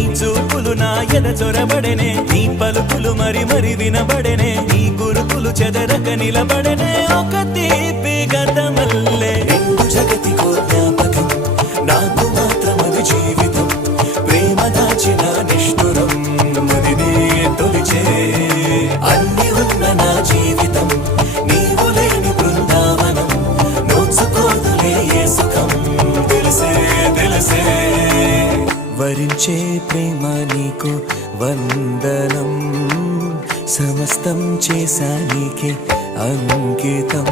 నీ చూపులు నా ఎద చొరబడెనే, నీ పలుకులు మరి మరి వినబడెనే, నీ గురుకులు చెదరక నిలబడెనే ఒక తీపి గతమల్లే. రెండు జగతికో జ్ఞాపకం, నాకు మాత్రమది జీవితం, ప్రేమ దాచిన నిష్ఠురం మదినే తొలిచే. అన్ని ఉన్న నా జీవితం నీవు లేని బృందావనం, నోచుకోదులే ఏ సుఖం తెలిసే తెలిసే. వరించే ప్రేమ నీకు వందనం, సమస్తం చేశా నీకే అంకితం.